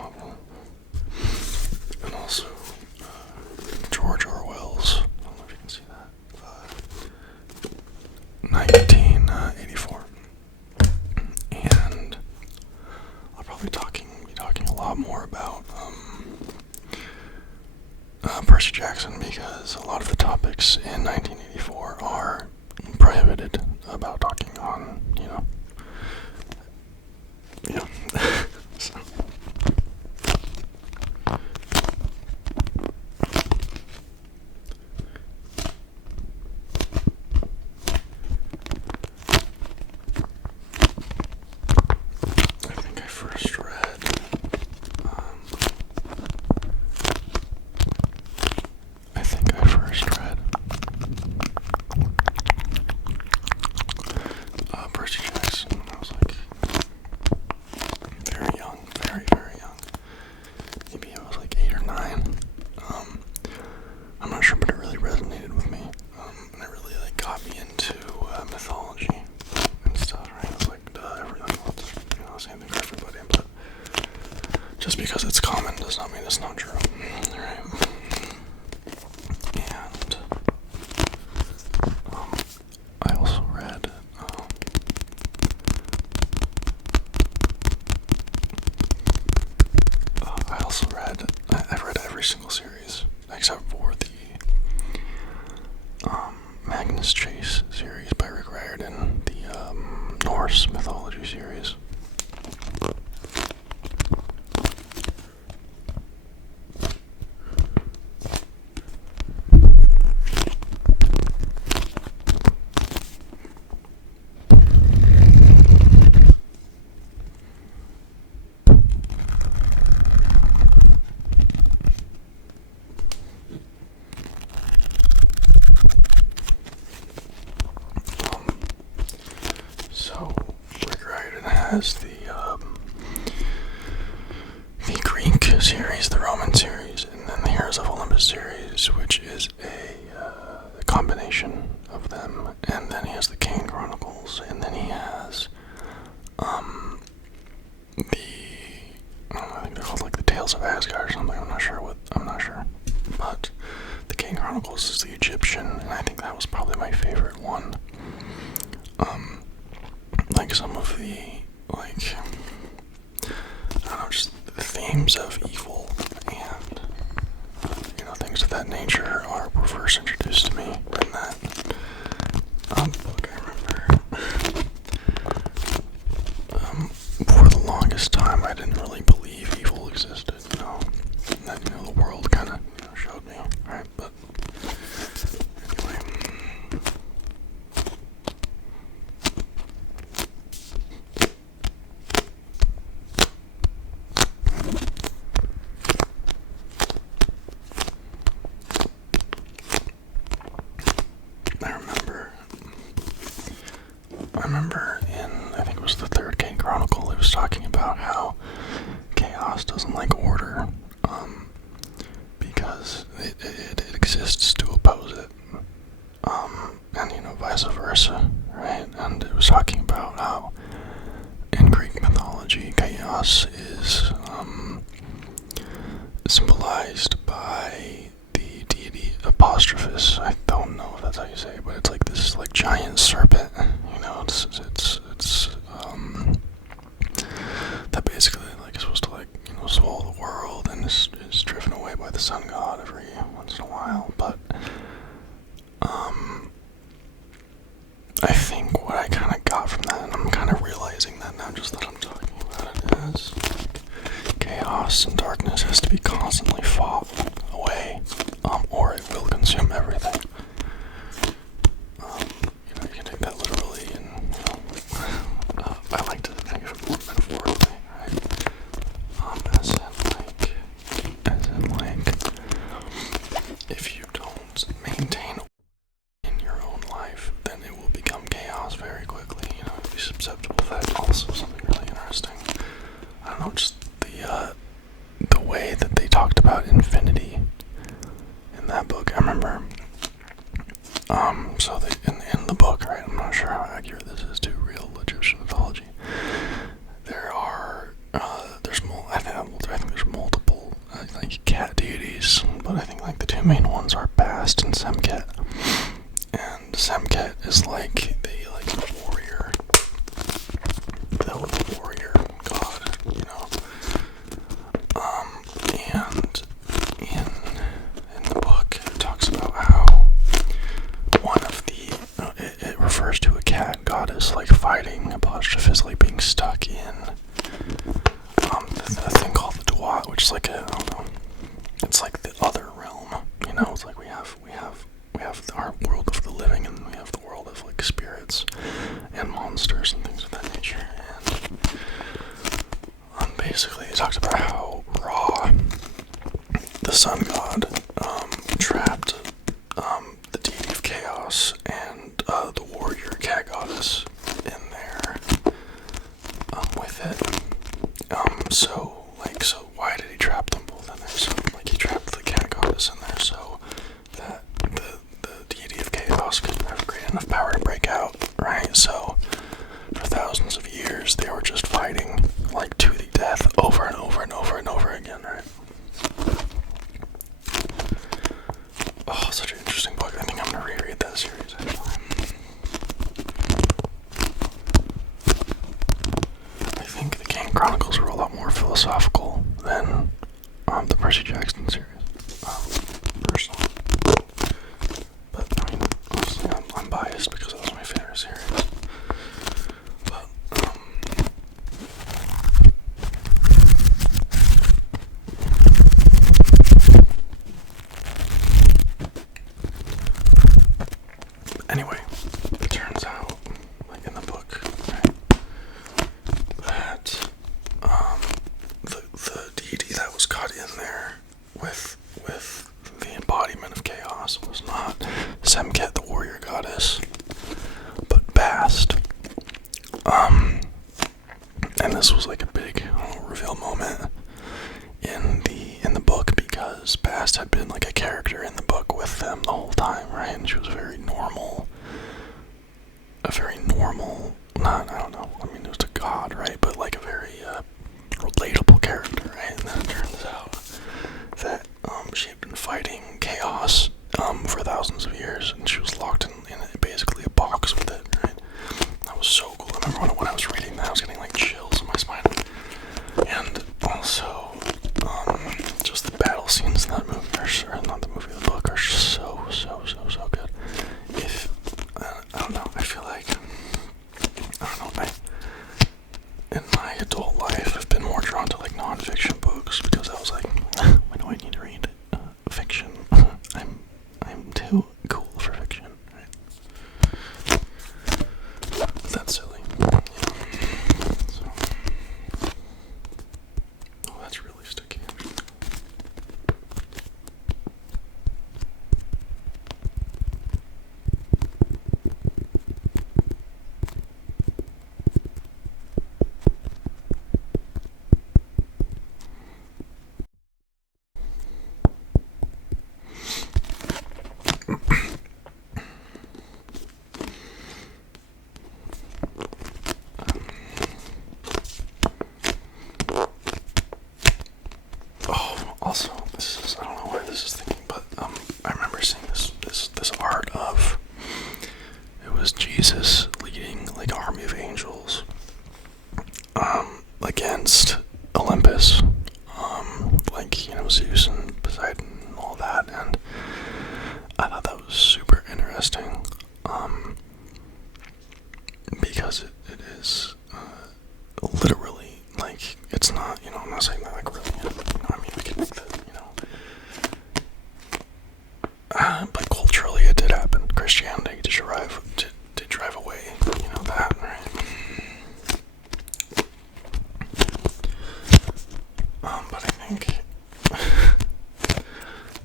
novel. And also George Orwell's, I don't know if you can see that, 1984. And I'll probably be talking a lot more about Percy Jackson, because a lot of the topics in 1984 are prohibited about talking on, so. I think I first read Percy Jackson when I was like very young, very, very young. Maybe I was like 8 or 9. I'm not sure, but it really resonated with me. And it really got me into mythology and stuff, right? It's like, everyone wants, same thing for everybody, but just because it's common does not mean it's not true, right? And I also read I've read every single series except for the Magnus Chase series by Rick Riordan, the Norse mythology series. So Rick Riordan has the Greek series, the Roman series, and then the Heroes of Olympus series, which is a combination of them. And then he has the Kane Chronicles, and then he has I think they're called like the Tales of Asgard or something. I'm not sure. But the Kane Chronicles is the Egyptian, and I think that was probably my favorite one. Like some of the, I don't know, just the themes of evil and, things of that nature were first introduced to me in that book. I remember, for the longest time, I didn't really believe evil existed, and that, the world kind of, showed me, right, but anyway. I remember in, I think it was the third Kane Chronicle, it was talking about how chaos doesn't like order, because it exists to oppose it, and, vice versa, right? And it was talking about how in Greek mythology, chaos is, symbolized by the deity Apostrophus. I don't know if that's how you say it, but it's like this giant serpent, that basically is supposed to swallow the world, and is driven away by the sun god every once in a while. But I think what I kind of got from that, and I'm kind of realizing that now just that I'm talking about it, is chaos and darkness has to be constantly fought away, or it will consume everything. You can take that literally, and I like to think of it more metaphorically, right? As in if you don't maintain in your own life, then it will become chaos very quickly. You'll be susceptible to that. Also, something really interesting. I don't know, just the way that they talked about infinity in that book. I remember, so they, in the book, right, I'm not sure how accurate this is to real Egyptian mythology. There are, I think there's like a, I don't know, it's like the other realm, you know, it's like we have our world of the living, and we have the world of like spirits and monsters and things of that nature. And basically it talks about how Ra, the sun god, trapped the deity of chaos and the warrior cat goddess in there with it. So why did he trap them both in there? So like he trapped the cat goddess in there so that the deity of chaos could have great enough power to break out, right? So for thousands of years they were just fighting like to the death over and over and over and over again, right? Oh, such an interesting book. I think I'm gonna reread that series actually. I think the Kane Chronicles were a lot more philosophical than the Percy Jackson series, personally. But I mean, obviously I'm biased because that was my favorite series. But anyway, it turns out, like in the book, right, that the deity that was caught in there with the embodiment of chaos was not Semket, the warrior goddess, but Bast. And this was like a big reveal moment in the book because Bast had been like a character in the book with them the whole time, right? And she was a very normal, not, I don't know, I mean, it was a god, right? But like a very relatable character, right? And then it turns out that she had been fighting chaos for thousands of years, and she was locked in basically a box with it, right? That was so cool. I remember when I was reading that, I was getting like chills in my spine. And also, just the battle scenes in that movie, or not the movie, the book, are so good. I don't know, I feel like, in my adult life, I've been more drawn to like non-fiction books because I was like, why do I need to read fiction? I'm too cool for fiction, right? That's silly. Yeah. So. Oh, that's really sticky. Also, I don't know why this is thinking, but I remember seeing this art of, it was Jesus leading like an army of angels against Olympus, like, you know, Zeus and Poseidon and all that, and I thought that was super interesting, because it is literally, like, it's not, you know, I'm not saying that like really, you know, I mean, we can make that, you know, but culturally it did happen. Christianity did drive away, you know, that, right? But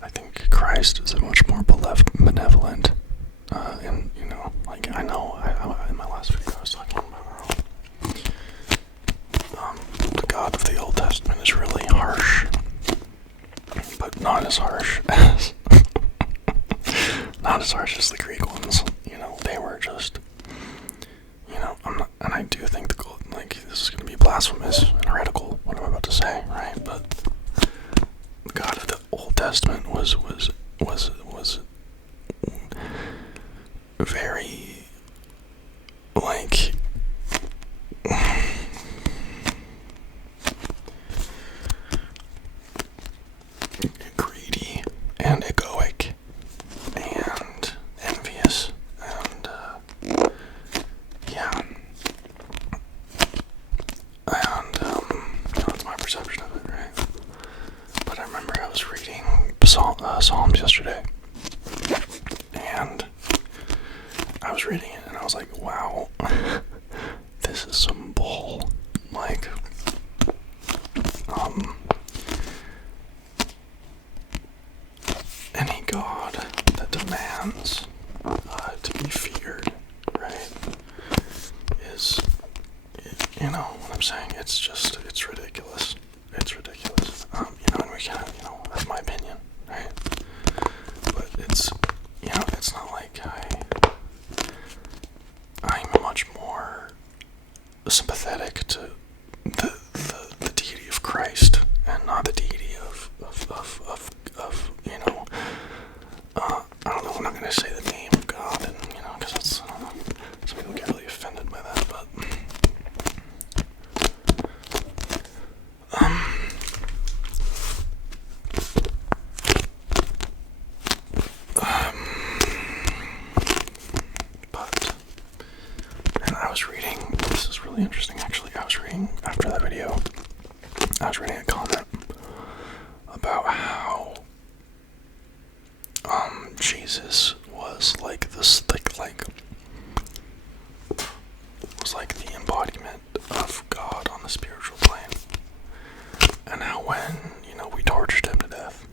I think Christ is a much more benevolent, and, you know, like, I know, in my last video I was talking about how the God of the Old Testament is really harsh, but not as harsh as the Greek ones. You know, they were just, you know, and I do think this is going to be blasphemous and heretical, what I'm about to say, right? But the God of the Old Testament was very, like, greedy and egoic and envious and yeah, and that's my perception of it, right? was reading Psalms yesterday, and I was reading it, and I was like, wow, this is some bull. Like, any god that demands to be feared, right, is, you know what I'm saying? It's just, it's ridiculous. It's ridiculous. And we kind of, that's my opinion, right? But it's, it's not like I'm much more sympathetic to the deity of Christ and not the deity of I don't know, I'm not going to say the name of God, and, because that's, I don't know, some people get really offended by that, but, and I was reading, this is really interesting, actually, after that video, I was reading a comment about how, Jesus was like this, was like the embodiment of God on the spiritual plane, and how when, we tortured him to death,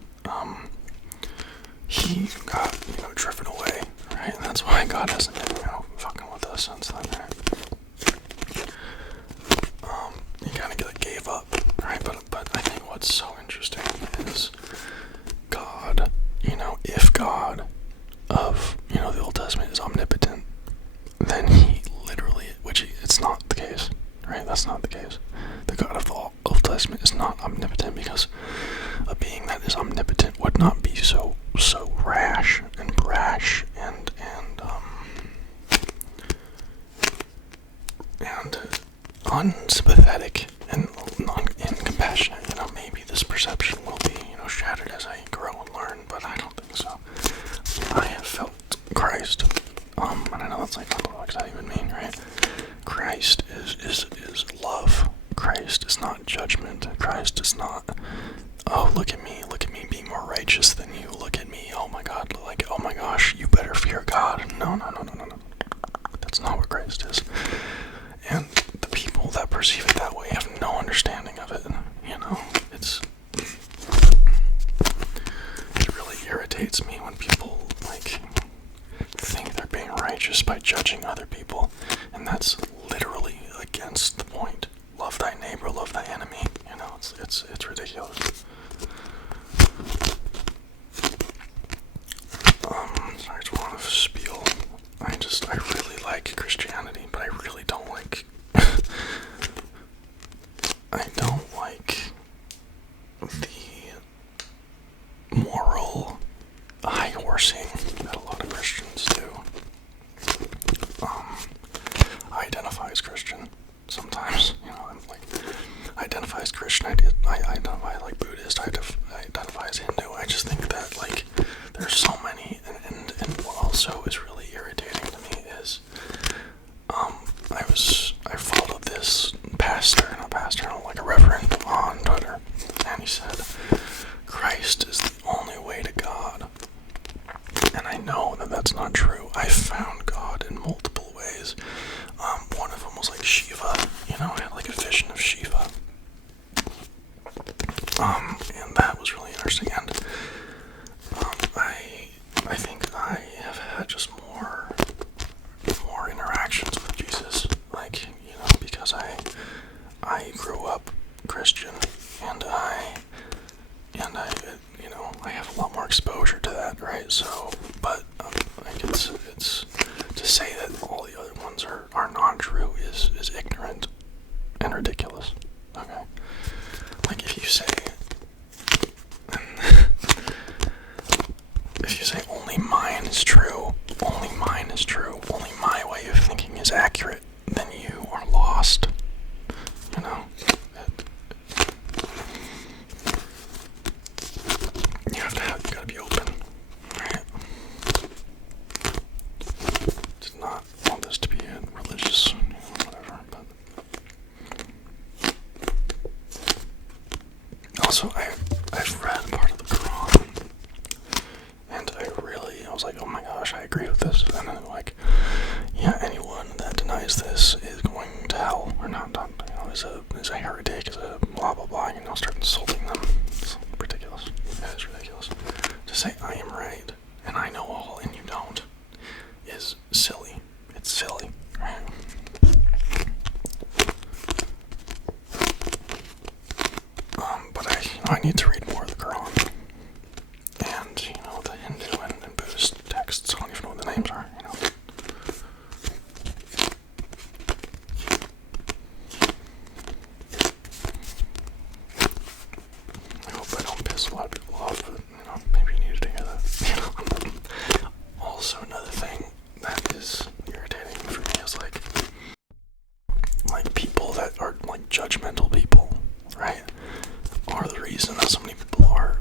he got, driven away, right, and that's why God hasn't been, fucking with us since then, right? He kind of gave up, right, but I think what's so interesting is God, if God of, the Old Testament is omnipotent, then he literally, it's not the case, right? That's not the case. The God of the Old Testament is not omnipotent, because a being that is omnipotent would not be so rash and brash and unsympathetic and compassionate. Maybe this perception will be, shattered as I grow and learn, but I don't think so. I have felt Christ, and I know that's like, what does that even mean, right? Christ is love. Christ is not judgment. Christ is not, oh, look at me being more righteous than you. Look at me, oh my God, like, oh my gosh, you better fear God. No. That's not what Christ is. And the people that perceive it that way have no understanding of it. It really irritates me when people, think they're being righteous by judging other people, and that's literally against the point. Love thy neighbor, love thy enemy. It's ridiculous. Sorry, it's one of spiel. I really like Christianity, but I really don't like. I don't like the moral high horsing that a lot of Christians do. I identify as Christian sometimes, I identify as Christian, I identify like Buddhist, I identify as Hindu. I just think that, there's so many, and what also is really irritating to me is, I followed this a reverend on Twitter, and he said, Christ is the only way to God. And I know that that's not true. I found God in multiple ways. One of them was like Shiva, I had like a vision of Shiva. And that was really interesting. And I think I have had just more interactions with Jesus, because I grew up Christian, and I I have a lot more exposure to that, right? So, but it's to say that all the other ones are not true is ignorant and ridiculous. Okay, if you say only mine is true, only my way of thinking is accurate, then you are lost. You gotta be open, right? To not want this to be a religious, whatever, but also I've read part of the I was like, oh my gosh, I agree with this. And then like, yeah, anyone that denies this is going to hell, or not, is a heretic, is a blah blah blah, start insulting them. It's ridiculous. That is ridiculous. To say I am right and I know all and you don't is silly. It's silly, right? But I need to read more of the Quran and the Hindu and Buddhist texts. I don't even know what the names are. I hope I don't piss a lot of people off, but maybe you needed to hear that. Also, another thing that is irritating for me is like people that are like judgmental people, right? Are the reason that so many people are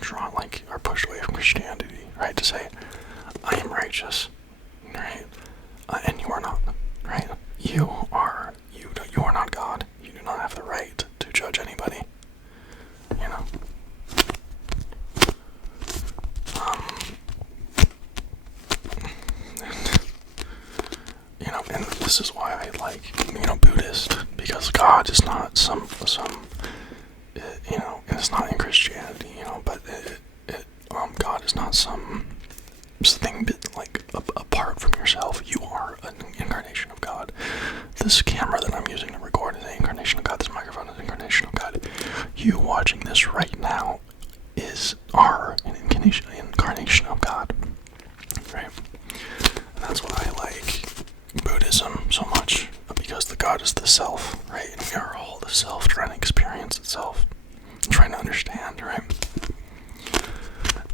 drawn, are pushed away from Christianity, right? To say, I am righteous, right? And you are not, right? You are not God. You do not have the right to judge anybody, and this is why I like, Buddhist, because God is not some, and it's not in Christianity, but God is not some thing like apart from yourself. You are an incarnation of God. This camera that I'm using to record is an incarnation of God. This microphone is an incarnation of God. You watching this right now are an incarnation of God, right? And that's why I like Buddhism so much, because the God is the self, right? And we are all the self trying to experience itself, trying to understand, right?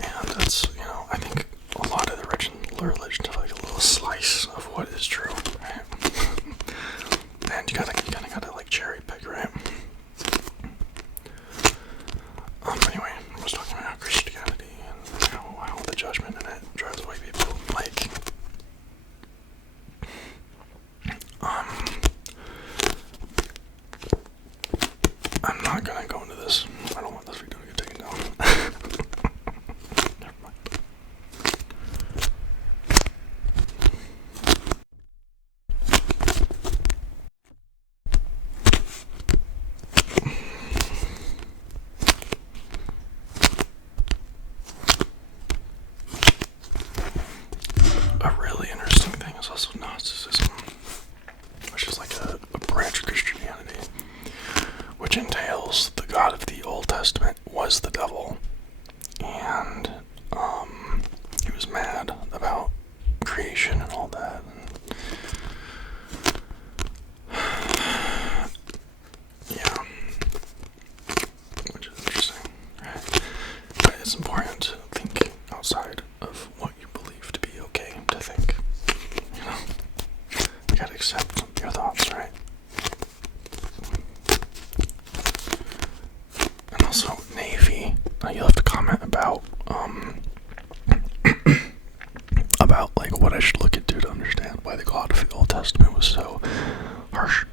And that's, I think a lot of the religions are like a little slice of what is true, right? And you kinda gotta like cherry pick, right? Anyway, I was talking about Christianity and how the judgment in it drives away people. I'm not gonna go into this. I don't want this video to get taken down. Never mind. A really interesting thing is also Gnosticism, which is like a branch of Christianity, which entails the God of the Old Testament was the devil, and he was mad about creation and all that. Yeah, which is interesting, right? But it's important to think outside of what you believe to be okay to think. You gotta accept your thoughts, right? And also, Navy, you left a comment about about like what I should look into to understand why the God of the Old Testament was so harsh.